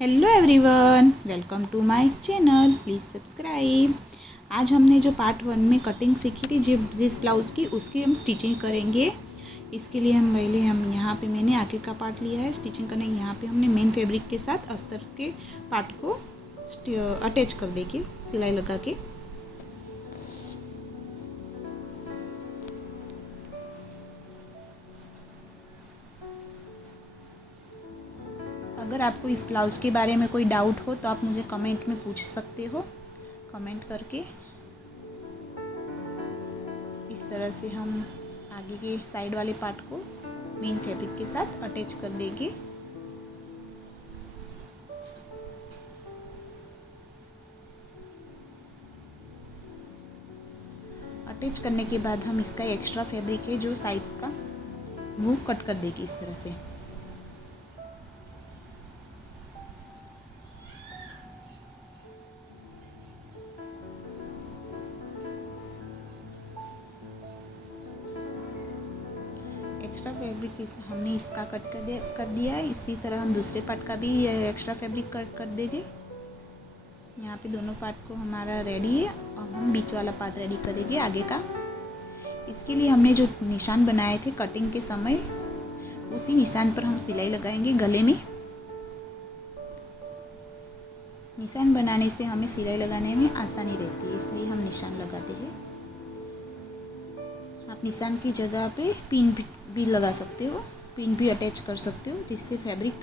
Hello everyone, welcome to my channel. Please subscribe. आज हमने जो पार्ट 1 में कटिंग सीखी थी जिस ब्लाउज़ की, उसकी हम स्टिचिंग करेंगे। इसके लिए हम यहाँ पे मैंने आगे का पार्ट लिया है स्टिचिंग करने। यहाँ पे हमने मेन फैब्रिक के साथ अस्तर के पार्ट को अटैच कर देंगे सिलाई लगा के। अगर आपको इस ब्लाउज़ के बारे में कोई डाउट हो तो आप मुझे कमेंट में पूछ सकते हो, कमेंट करके। इस तरह से हम आगे के साइड वाले पार्ट को मेन फैब्रिक के साथ अटैच कर देंगे। अटैच करने के बाद हम इसका एक्स्ट्रा फैब्रिक है जो साइड्स का, वो कट कर देंगे इस तरह से। एक्स्ट्रा फैब्रिक हमने इसका कट कर दिया है। इसी तरह हम दूसरे पार्ट का भी एक्स्ट्रा फैब्रिक कट कर देंगे। यहाँ पे दोनों पार्ट को हमारा रेडी है। अब हम बीच वाला पार्ट रेडी करेंगे आगे का। इसके लिए हमने जो निशान बनाए थे कटिंग के समय, उसी निशान पर हम सिलाई लगाएंगे गले में। निशान बनाने से हमें सिलाई लगाने में आसानी रहती है, इसलिए हम निशान लगाते हैं। आप निशान की जगह पे पिन भी लगा सकते हो, पिन भी अटैच कर सकते हो, जिससे फैब्रिक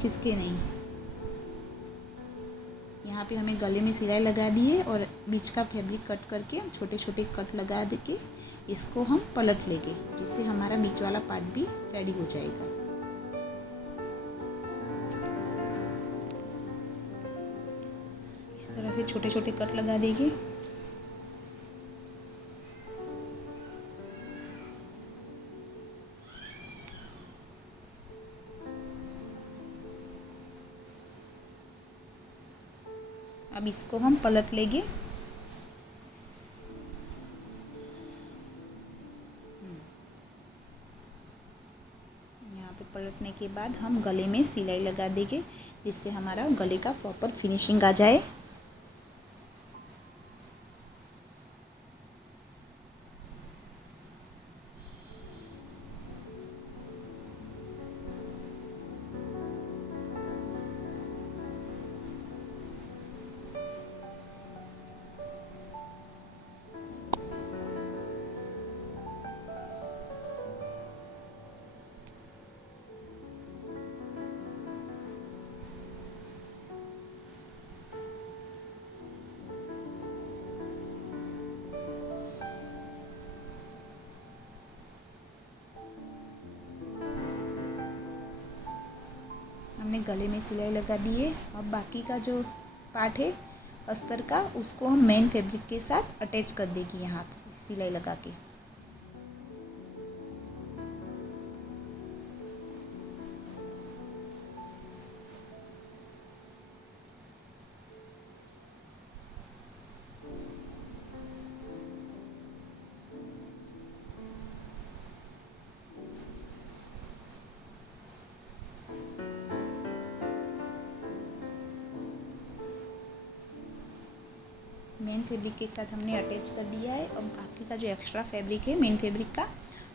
खिसके नहीं। यहाँ पे हमें गले में सिलाई लगा दी है और बीच का फैब्रिक कट करके हम छोटे छोटे कट लगा दे के इसको हम पलट लेंगे, जिससे हमारा बीच वाला पार्ट भी रेडी हो जाएगा। इस तरह से छोटे छोटे कट लगा देंगे। अब इसको हम पलट लेंगे। यहाँ पे पलटने के बाद हम गले में सिलाई लगा देंगे, जिससे हमारा गले का प्रॉपर फिनिशिंग आ जाए। हमने गले में सिलाई लगा दी है। अब बाकी का जो पार्ट है अस्तर का, उसको हम मेन फैब्रिक के साथ अटैच कर देंगे यहाँ से सिलाई लगा के। मेन फैब्रिक के साथ हमने अटैच कर दिया है। अब बाकी का जो एक्स्ट्रा फैब्रिक है मेन फैब्रिक का,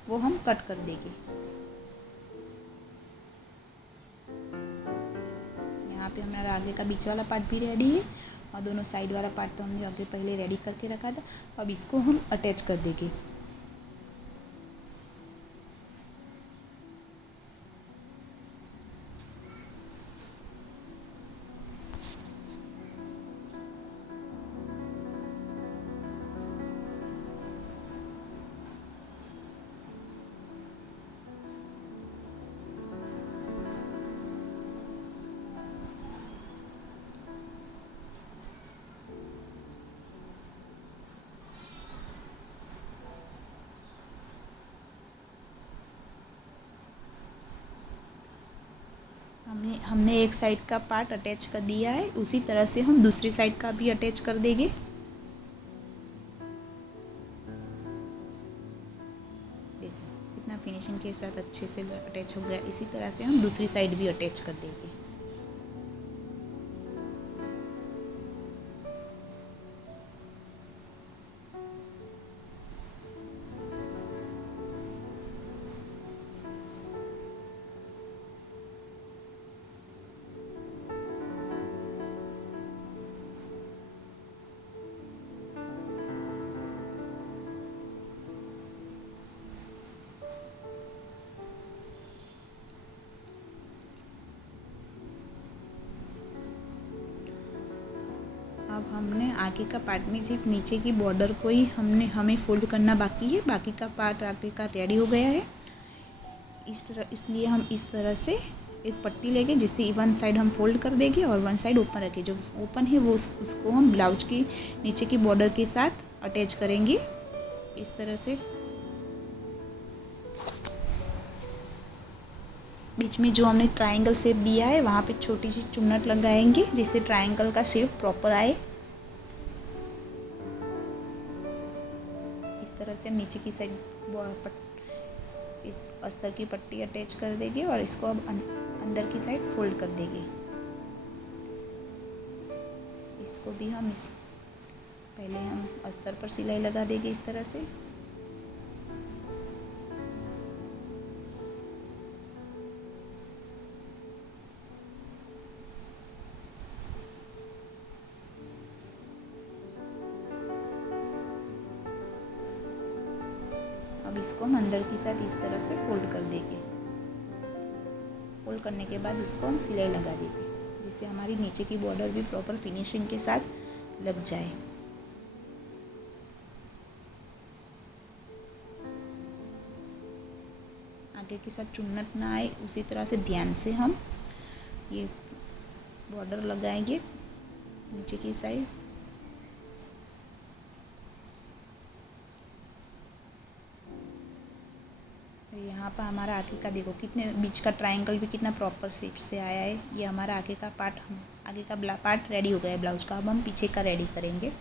वो हम कट कर देंगे। यहाँ पे हमारा आगे का बीच वाला पार्ट भी रेडी है और दोनों साइड वाला पार्ट तो हमने आगे पहले रेडी करके रखा था। अब इसको हम अटैच कर देंगे। हमने एक साइड का पार्ट अटैच कर दिया है, उसी तरह से हम दूसरी साइड का भी अटैच कर देंगे। देखो कितना फिनिशिंग के साथ अच्छे से अटैच हो गया। इसी तरह से हम दूसरी साइड भी अटैच कर देंगे। अब हमने आगे का पार्ट में सिर्फ नीचे की बॉर्डर को ही हमें फोल्ड करना बाकी है, बाकी का पार्ट आगे का रेडी हो गया है। इसलिए हम इस तरह से एक पट्टी लेंगे जिससे वन साइड हम फोल्ड कर देंगे और वन साइड ओपन रखें। जो ओपन है वो उसको हम ब्लाउज की नीचे की बॉर्डर के साथ अटैच करेंगे इस तरह से। बीच में जो हमने ट्रायंगल शेप दिया है वहाँ पे छोटी सी चुन्नट लगाएंगे जिससे ट्रायंगल का शेप प्रॉपर आए। इस तरह से नीचे की साइड एक अस्तर की पट्टी अटैच कर देंगे और इसको अब अंदर की साइड फोल्ड कर देंगे। इसको भी हम पहले हम अस्तर पर सिलाई लगा देंगे इस तरह से। अब इसको हम अंदर की साइड इस तरह से फोल्ड कर देंगे। फोल्ड करने के बाद इसको हम सिलाई लगा देंगे जिससे हमारी नीचे की बॉर्डर भी प्रॉपर फिनिशिंग के साथ लग जाए। आगे के साथ चुन्नट ना आए उसी तरह से ध्यान से हम ये बॉर्डर लगाएंगे नीचे की साइड। यहाँ पर हमारा आगे का देखो कितने बीच का ट्रायंगल भी कितना प्रॉपर शेप से आया है। ये हमारा आगे का पार्ट रेडी हो गया है ब्लाउज का। अब हम पीछे का रेडी करेंगे।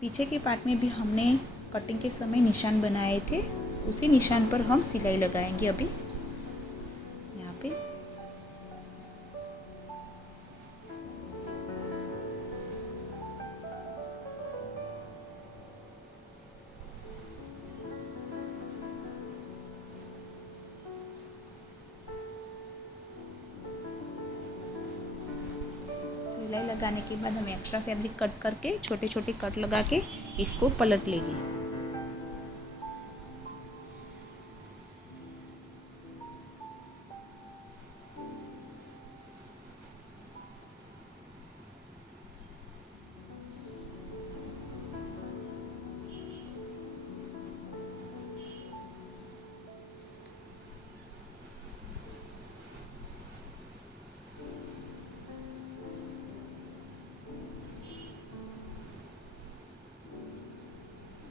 पीछे के पार्ट में भी हमने कटिंग के समय निशान बनाए थे, उसी निशान पर हम सिलाई लगाएंगे अभी यहाँ पे। सिलाई लगाने के बाद हम एक्स्ट्रा फैब्रिक कट करके छोटे छोटे कट लगा के इसको पलट लेंगे।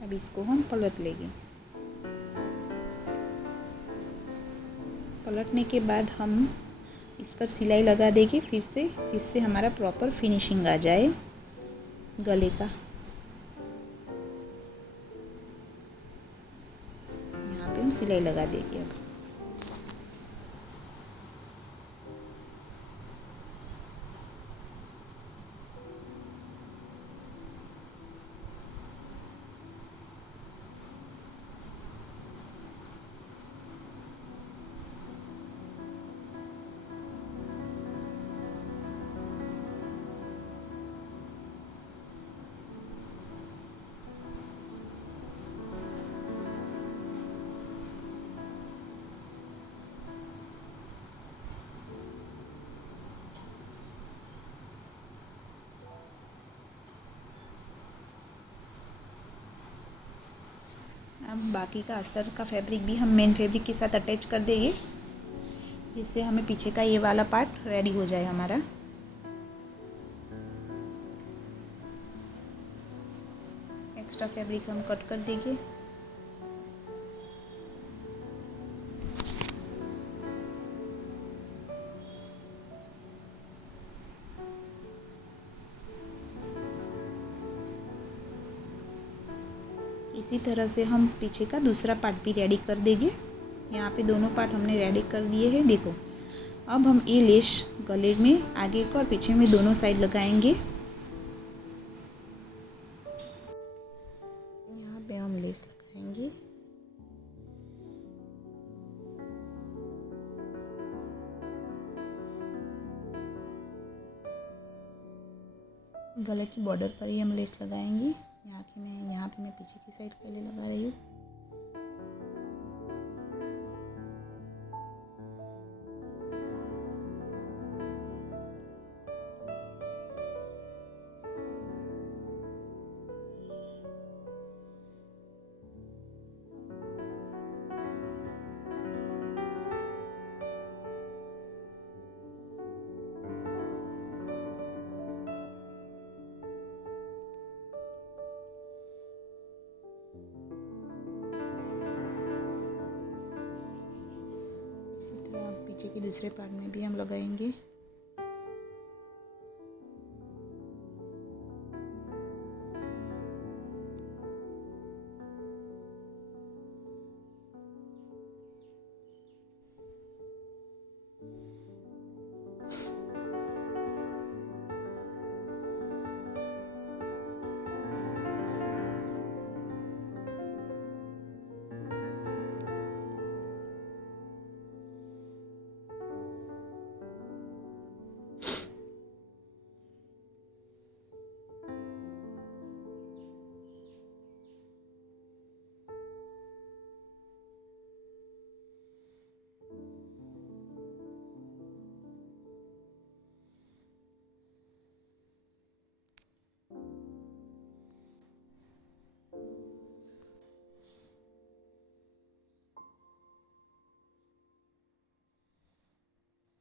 अब इसको हम पलट लेंगे। पलटने के बाद हम इस पर सिलाई लगा देंगे फिर से, जिससे हमारा प्रॉपर फिनिशिंग आ जाए गले का। यहाँ पे हम सिलाई लगा देंगे। अब बाकी का अस्तर का फैब्रिक भी हम मेन फैब्रिक के साथ अटैच कर देंगे जिससे हमें पीछे का ये वाला पार्ट रेडी हो जाए हमारा। एक्स्ट्रा फैब्रिक हम कट कर देंगे। इसी तरह से हम पीछे का दूसरा पार्ट भी रेडी कर देंगे। यहाँ पे दोनों पार्ट हमने रेडी कर दिए हैं। देखो अब हम ये लेस गले में आगे को और पीछे में दोनों साइड लगाएंगे। यहाँ पे हम लेस लगाएंगे। गले की बॉर्डर पर ही हम लेस लगाएंगे। यहाँ पे मैं पीछे की साइड पहले लगा रही हूँ। पीछे के दूसरे पार्ट में भी हम लगाएंगे।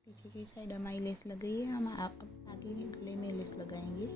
पीछे की साइड हमारी लेस लग गई है, हम आगे के गले में लेस लगाएंगे।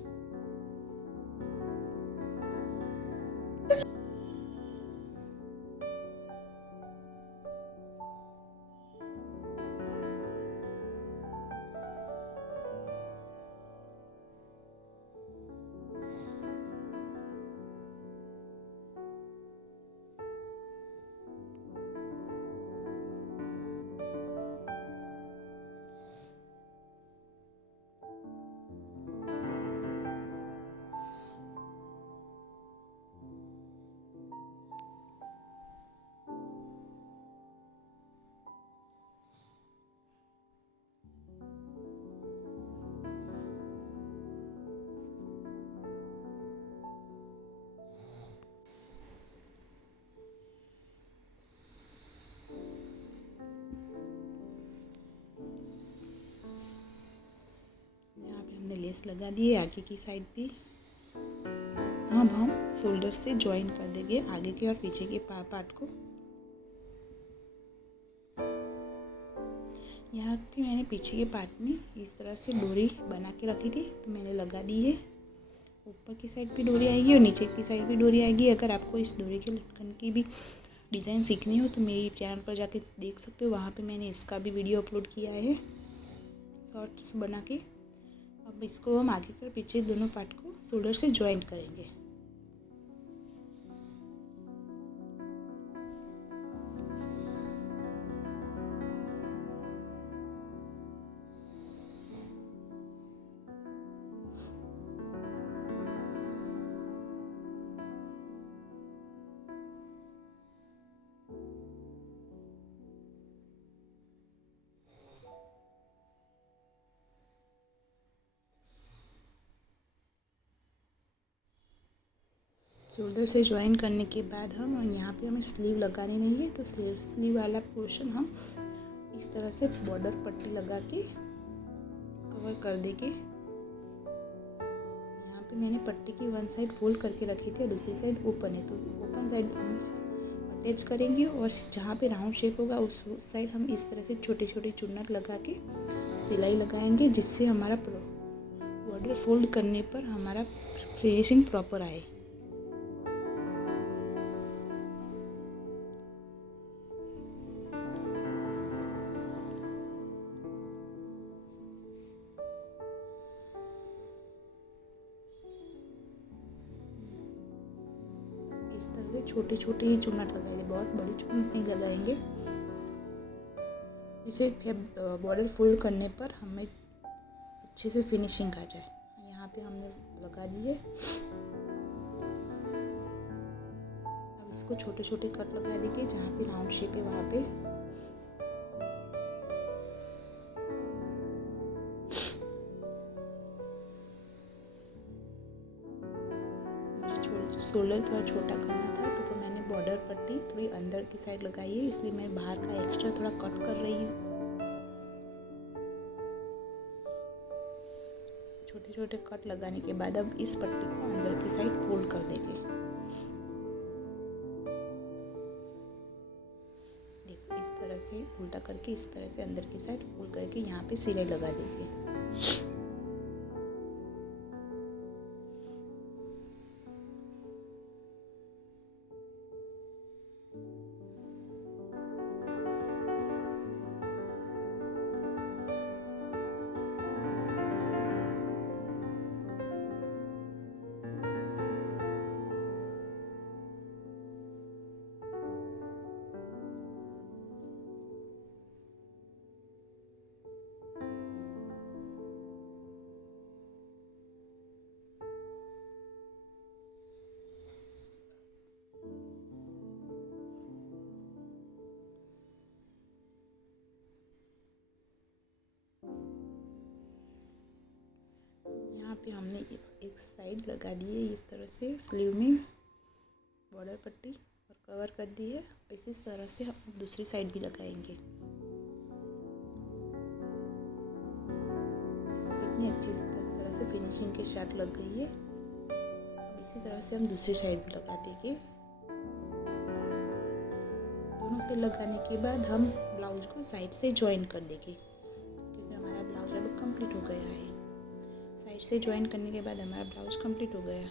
लेस लगा दिए आगे की साइड पे। अब हम शोल्डर से ज्वाइन कर देंगे आगे के और पीछे के पार्ट को। यहाँ पे मैंने पीछे के पार्ट में इस तरह से डोरी बना के रखी थी, तो मैंने लगा दी है। ऊपर की साइड भी डोरी आएगी और नीचे की साइड भी डोरी आएगी। अगर आपको इस डोरी के लटकन की भी डिज़ाइन सीखनी हो तो मेरी चैनल पर जाके देख सकते हो, वहाँ पे मैंने इसका भी वीडियो अपलोड किया है शॉर्ट्स बना के। अब इसको हम आगे और पीछे दोनों पार्ट को शोल्डर से ज्वाइंट करेंगे। शोल्डर से ज्वाइन करने के बाद हम यहाँ पे हमें स्लीव लगानी नहीं है, तो स्लीव वाला पोर्शन हम इस तरह से बॉर्डर पट्टी लगा के कवर कर देंगे। यहाँ पे मैंने पट्टी की वन साइड फोल्ड करके रखी थी और दूसरी साइड ओपन है, तो ओपन साइड हम अटैच करेंगे और जहाँ पे राउंड शेप होगा उस साइड हम इस तरह से छोटे छोटे चुन्नट लगा के सिलाई लगाएंगे, जिससे हमारा बॉर्डर फोल्ड करने पर हमारा फिनिशिंग प्रॉपर आए। इस तरह से छोटे छोटे ही चुन्नट लगाएंगे, बहुत बड़ी चुन्नट नहीं लगाएंगे, जिसे बॉर्डर फोल्ड करने पर हमें अच्छे से फिनिशिंग आ जाए। यहाँ पे हमने लगा दिए। अब इसको छोटे छोटे कट लगा देंगे, जहाँ पे राउंड शेप है वहाँ पे। शोल्डर थोड़ा छोटा करना था तो मैंने बॉर्डर पट्टी थोड़ी अंदर की साइड लगाई है, इसलिए मैं बाहर का एक्स्ट्रा थोड़ा कट कर रही हूँ। छोटे छोटे कट लगाने के बाद अब इस पट्टी को अंदर की साइड फोल्ड कर देंगे। देखो इस तरह से उल्टा करके इस तरह से अंदर की साइड फोल्ड करके यहाँ पे सिलाई लगा देंगे। पे हमने एक साइड लगा दी है इस तरह से स्लीव में बॉर्डर पट्टी और कवर कर दी है। इसी तरह से हम दूसरी साइड भी लगाएंगे। कितनी अच्छी तरह से फिनिशिंग के साथ लग गई है। अब इसी तरह से हम दूसरी साइड भी लगा देंगे। दोनों साइड लगाने के बाद हम ब्लाउज को साइड से ज्वाइन कर देंगे, क्योंकि हमारा ब्लाउज अब कंप्लीट हो गया है। साइड से ज्वाइन करने के बाद हमारा ब्लाउज कंप्लीट हो गया।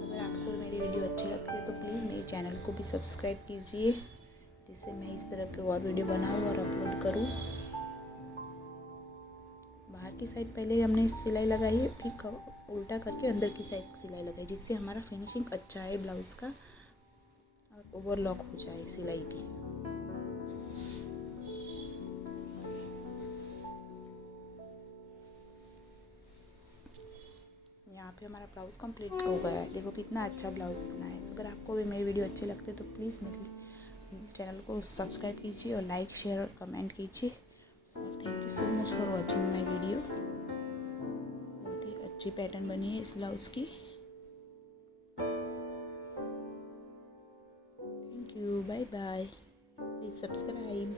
अगर आपको मेरी वीडियो अच्छी लगती है तो प्लीज़ मेरे चैनल को भी सब्सक्राइब कीजिए, जिससे मैं इस तरह के और वीडियो बनाऊँ और अपलोड करूँ। बाहर की साइड पहले हमने सिलाई लगाई है, फिर उल्टा करके अंदर की साइड सिलाई लगाई, जिससे हमारा फिनिशिंग अच्छा है ब्लाउज़ का और ओवरलॉक हो जाए सिलाई भी। यहाँ पे हमारा ब्लाउज़ कंप्लीट हो गया है। देखो कितना अच्छा ब्लाउज़ बना है। अगर आपको भी मेरी वीडियो अच्छे लगते हैं तो प्लीज़ मेरे चैनल को सब्सक्राइब कीजिए और लाइक शेयर और कमेंट कीजिए। और thank you so much for watching my video. बहुत ही अच्छी पैटर्न बनी है इस ब्लाउज़ की। Thank you, bye bye, please subscribe.